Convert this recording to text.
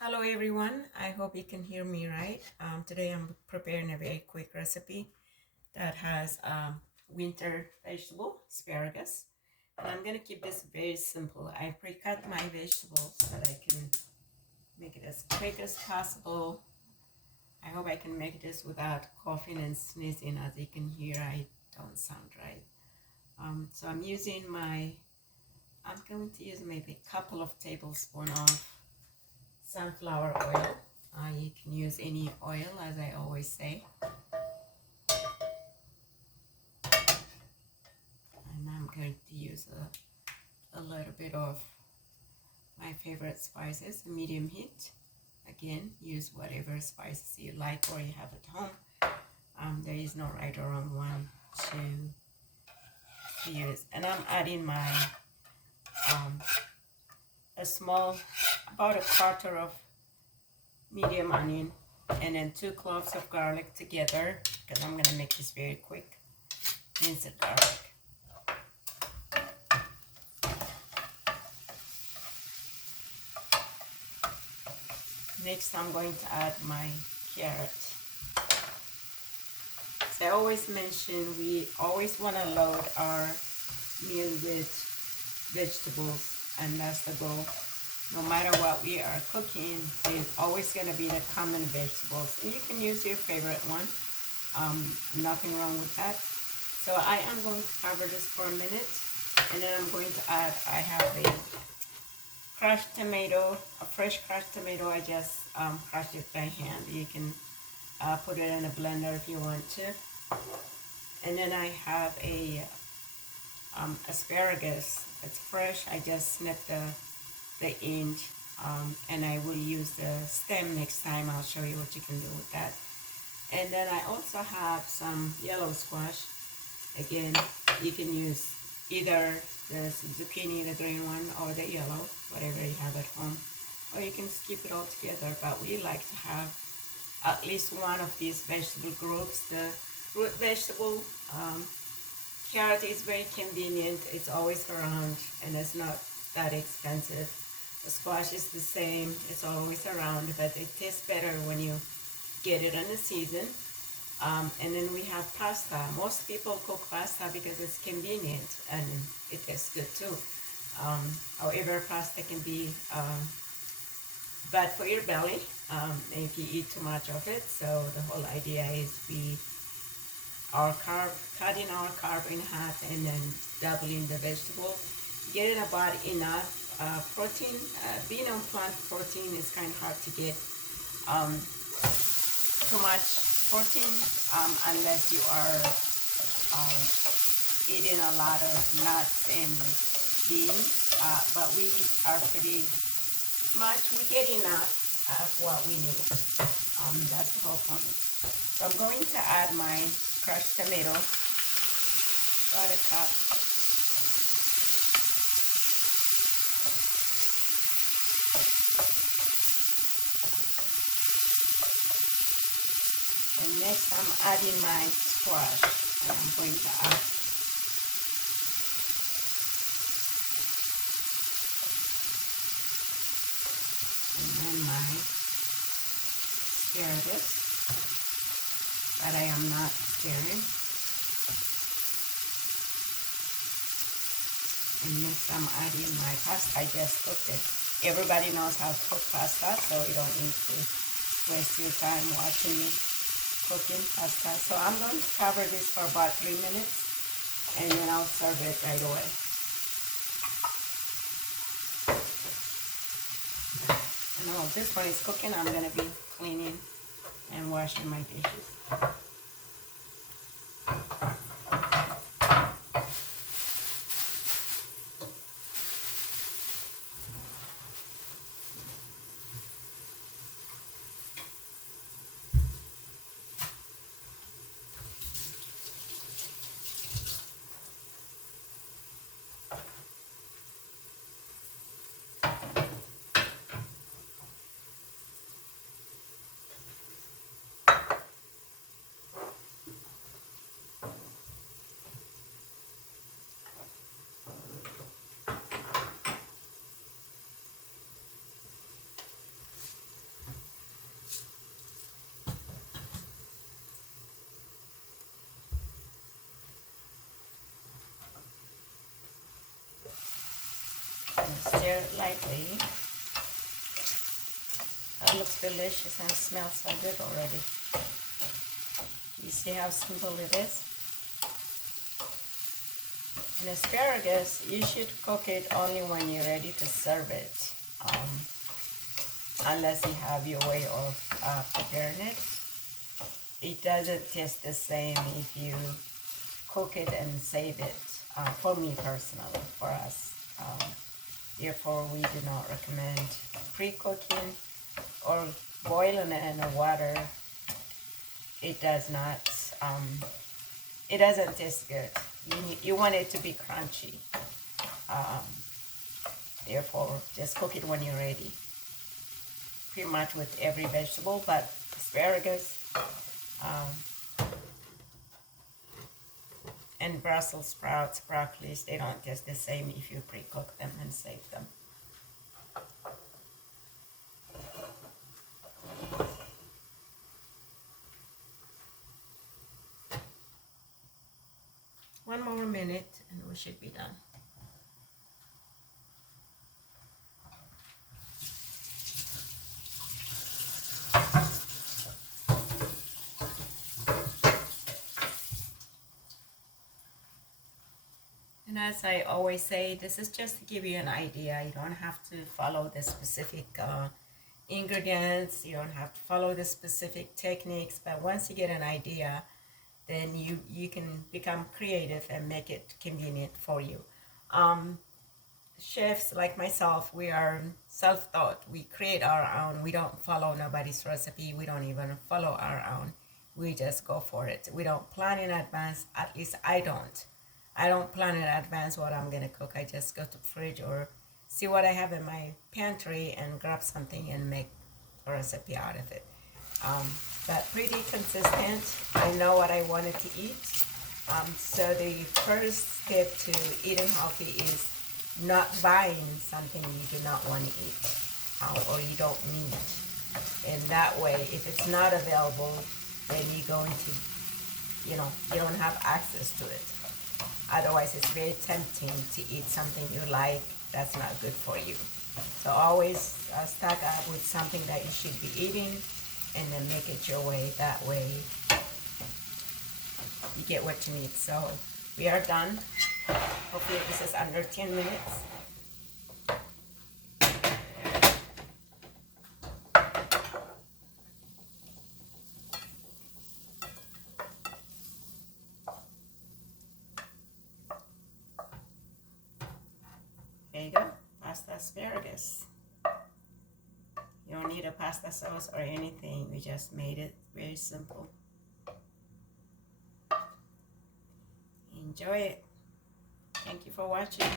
Hello everyone, I hope you can hear me right. Today I'm preparing a very quick recipe that has winter vegetable, asparagus. And I'm gonna keep this very simple. I pre-cut my vegetables so that I can make it as quick as possible. I hope I can make this without coughing and sneezing. As you can hear, I don't sound right. So I'm going to use maybe a couple of tablespoons of sunflower oil. You can use any oil, as I always say. And I'm going to use a little bit of my favorite spices, medium heat. Again, use whatever spices you like or you have at home. There is no right or wrong one to use. And I'm adding my um, about a quarter of medium onion, and then 2 cloves of garlic together, because I'm going to make this very quick. Minced garlic. Next, I'm going to add my carrot. As I always mention, we always want to load our meal with vegetables, and that's the goal. No matter what we are cooking, it's always going to be the common vegetables. And you can use your favorite one. Nothing wrong with that. So I am going to cover this for a minute, and then I'm going to add, I have a crushed tomato, a fresh crushed tomato. I just crushed it by hand. You can put it in a blender if you want to. And then I have a asparagus. It's fresh. I just snipped the end, and I will use the stem next time. I'll show you what you can do with that. And then I also have some yellow squash. Again, you can use either the zucchini, the green one, or the yellow, whatever you have at home. Or you can skip it all together, but we like to have at least one of these vegetable groups. The root vegetable, carrot is very convenient. It's always around, and it's not that expensive. The squash is the same. It's always around, but it tastes better when you get it in the season. And then we have pasta. Most people cook pasta because it's convenient and it tastes good too. However, pasta can be bad for your belly if you eat too much of it. So the whole idea is cutting our carb in half and then doubling the vegetable, getting about enough protein. Being on plant protein is kind of hard to get too much protein unless you are eating a lot of nuts and beans, but we are pretty much, we get enough of what we need. That's the whole point. So I'm going to add my crushed tomato, about a cup. And next I'm adding my squash, and I'm going to add and then my asparagus that I am not stirring. And next I'm adding my pasta. I just cooked it. Everybody knows how to cook pasta, so you don't need to waste your time watching me cooking pasta. So I'm going to cover this for about 3 minutes, and then I'll serve it right away. And while this one is cooking, I'm going to be cleaning and washing my dishes. here lightly. That looks delicious and smells so good already. You see how simple it is? And asparagus, you should cook it only when you're ready to serve it. Unless you have your way of preparing it. It doesn't taste the same if you cook it and save it. For me personally, for us. Therefore, we do not recommend pre-cooking or boiling it in the water. It does not. It doesn't taste good. You want it to be crunchy. Therefore, just cook it when you're ready. Pretty much with every vegetable, but asparagus and Brussels sprouts, broccolis, they don't taste the same if you pre-cook them and save them. One more minute and we should be done. And as I always say, this is just to give you an idea. You don't have to follow the specific ingredients. You don't have to follow the specific techniques. But once you get an idea, then you can become creative and make it convenient for you. Chefs like myself, we are self-taught. We create our own. We don't follow nobody's recipe. We don't even follow our own. We just go for it. We don't plan in advance. At least I don't. I don't plan in advance what I'm gonna cook. I just go to the fridge or see what I have in my pantry and grab something and make a recipe out of it. But pretty consistent. I know what I wanted to eat. So the first step to eating healthy is not buying something you do not want to eat or you don't need. And that way, if it's not available, then you're going to, you don't have access to it. Otherwise, it's very tempting to eat something you like that's not good for you. So always stock up with something that you should be eating and then make it your way. That way, you get what you need. So we are done. Hopefully this is under 10 minutes. There you go, pasta asparagus. You don't need a pasta sauce or anything. We just made it very simple. Enjoy it. Thank you for watching.